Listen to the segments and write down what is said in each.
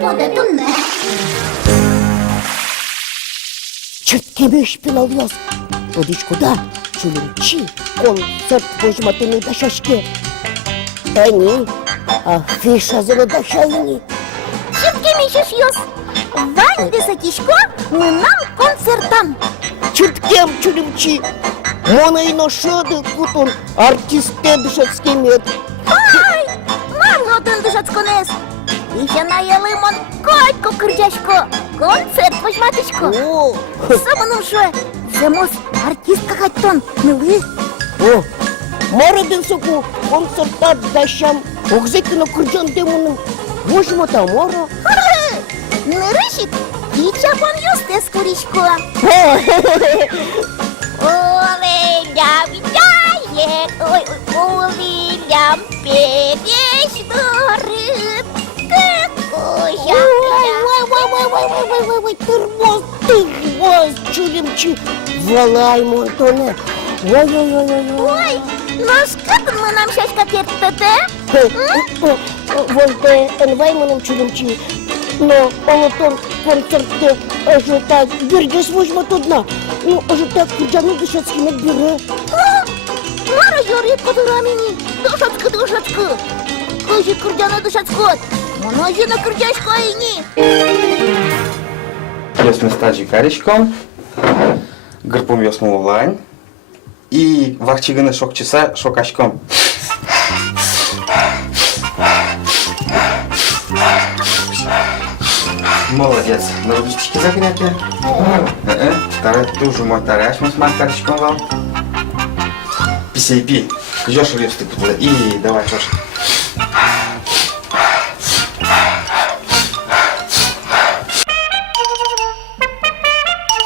буде тунне. Чертkimi şpil alıyoruz. Dodiçko'da çülümçi konser bozmatını da şaşkı. Eni, афишазını da şahini. Чіткими шишйос. Ваньде сакішко, мынам концертам. Черткем çülümçi. Монай ношады кутун артисте дышацкемет. Ай, марло дышацконес. Іще наялимон котько кирдяшко. Концерт возьматишко. О, Самоном шо, земос артистка хаттон, мили. о, марадын соку концерта дашам. Огзекіно кырджан демоным. Вожмата моро. Нырышик, ічапон юсте скорічко. Оленям яє, ой, оленям певічно рибка кожа. Ой, тырбоз, çülümçi. Валай, монтоне. Ой. Ой, ну скатын мы нам шашка кертті? Возде энвайманым çülümçi. Но олотон концертте ажыта бирдес вожмат одна. Ну, ажыта кырджаны дышацкемет бире. Мара yorip кудыра мені. Дышацкы. Кыжы кырджаны дышацкот. Моно жена кырджашко ини. Ясме стаджи каричком, гърпом ясно лайн и вахчигане шок часа шокашком. Молодец. На рубички загняки. Таре тоже мой таряш мы с маркаричком вам. Писей. Жёш лёсты путла. И давай, Жош.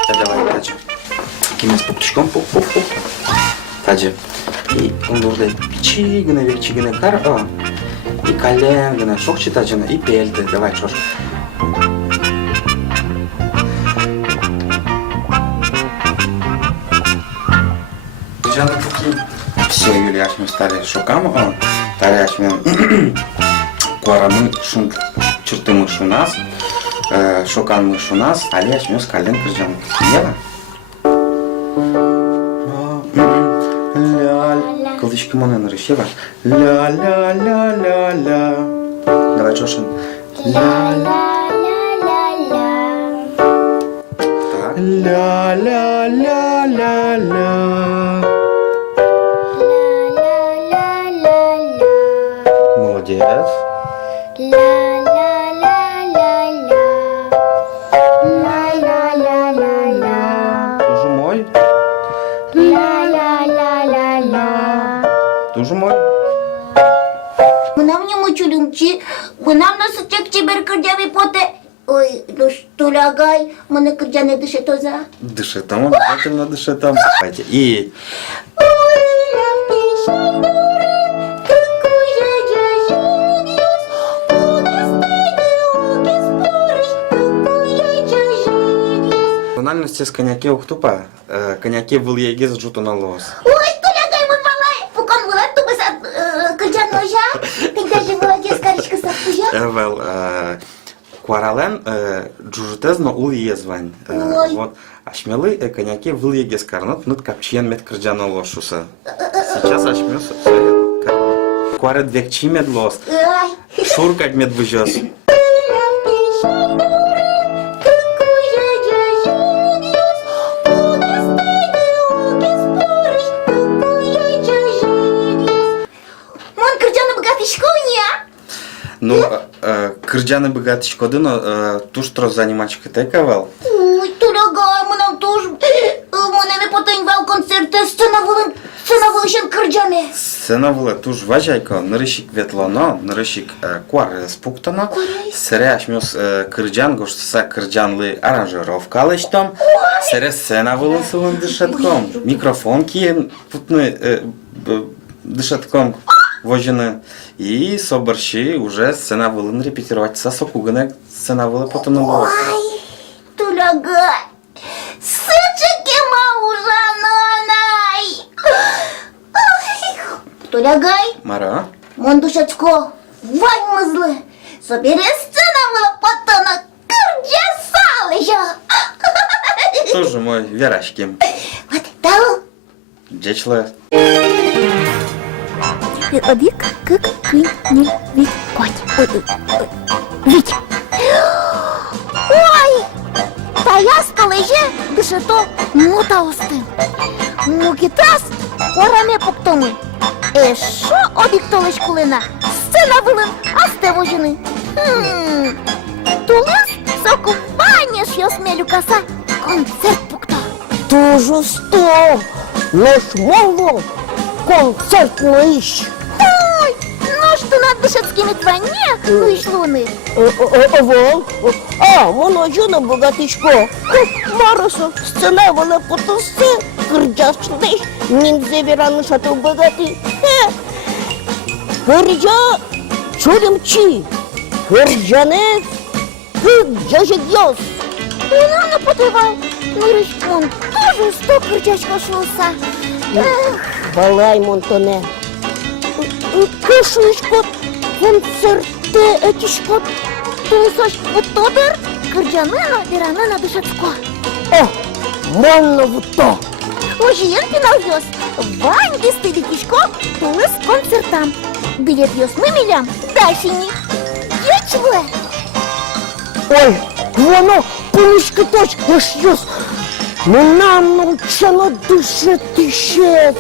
Давай, Таджи. Кимес пуптушком, пуп. Таджи. И он должен пичигана кар, и коленгана, шокчи таджина, и пельты. Давай, Жош. Жана таки. Все, Юлия, мы стали шокам, таряшмен куарамы шун чертымы шунас, шоканмы шунас, алияш мёс кален кыржан киева. Кылдычки монен рышева. Ля. Давай, Джошин. Ля. Молодец. Тоже мой. Тоже мой. Мынам не мучулюмчи, мынам насычек чебер кырдями поте. Ой, ну что лягай, мына кырдяны дышет оза. Дышетом, обязательно дышетом. И тональности с коньяки ухтупа, коньяки в егез жуту на лос. Ой, что лягай, мон малай, пукан вылат тубаса кырдяны оза. Когда же молодец, каричка саппужа? Эвел, куарален джужутез, но ул езвань. Вот, ашмелы коньяки в егез карнот, нут капчиен мет кырдяны лошуса. Сейчас ашмёс куарет векчи мед лос. Шуркать мед выжёс. Ну, кырджаны богатышкоды, но туштро занимачка текавал. Ой, турагай, мынам туш, мынами потеньвал концерты сцена вылышен кырджаны. Сцена вылы туш важайко, нырышик ветлоно, нырышик куар спуктано. Серяш мёс кырджан, гоштса кырджанлы аранжировкалыш там. Сере сцена вылы сылын дышатком. Микрофон кием, путны дышатком. Вожены. И соборщи уже сцена вылын репетировать со сокугане сцена вылы потом голос. Ай, турагай, сычеки маужананай. Турагай, Мара? мон душачко, вань мызлы, собери сцена вылы потом. боже мой, Верашким. Вот, да. Дечле. Обик, как кынь, не ведь, коть. Ой, ведь. Ой! Та я столеже, душе то мута усти. Мукітас, ораме пуктоми. Шо обік толич кулина? Сцена вилин, а сте вожини. Тулис, сокуванєш я смелю каса. Концерт пукто. Дуже сто. Наш мало концертно іщ. Ой, ну ж ти над дешецькими твані вийшло не. Воно жена богатичко. Маросо, сцена вона потосе, кырджашдеш, ніндзе вераны шатыл богаты. Кырджа чулимчи, кырджанес, кырджажек йос. Вона не подивай. Ну, речком, тоже сто кирчачка шоса. Балай, Монтоне. Кышышко, концерте етишко. Тулсош вотодер, кирджанина віранина дешецько. Манно вуто. Ожієн пінав йос. Вань дисти вітішко, тулис концертам. Білет йос мимілям, дашіні. Єчве. Ой, воно пунишки точ, аж йос. Ну нам навчано дишати ще.